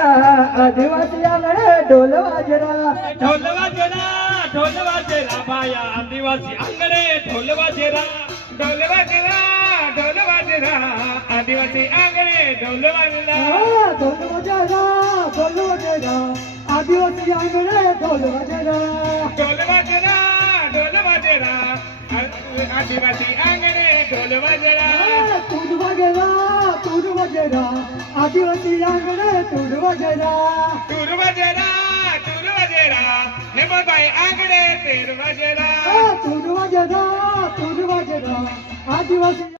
आदिवासी आंगणे ढोल वाजरा ढोल वाजेरा ढोल वाजेरा बाया आदिवासी आंगणे ढोल वाजेरा ढोल वाजेरा ढोल वाजेरा आदिवासी आंगणे ढोल वाजेरा ढोल वाजरा ढोल वाजरा आदिवासी आंगणे ढोल वाजरा ढोल वाजेरा ढोल वाजेरा आदिवासी आंगणे ढोल वाजेरा तूर वाजेरा तूर वाजेरा आदिवासी आंगणे तूर वाजेरा तूर वाजेरा तूर वाजेरा हेमबाई आंगणे तेर वाजेरा तूर वाजेरा आदिवासी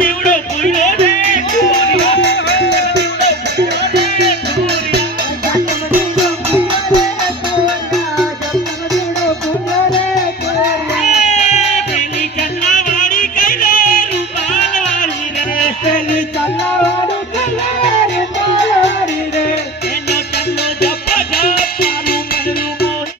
एवढं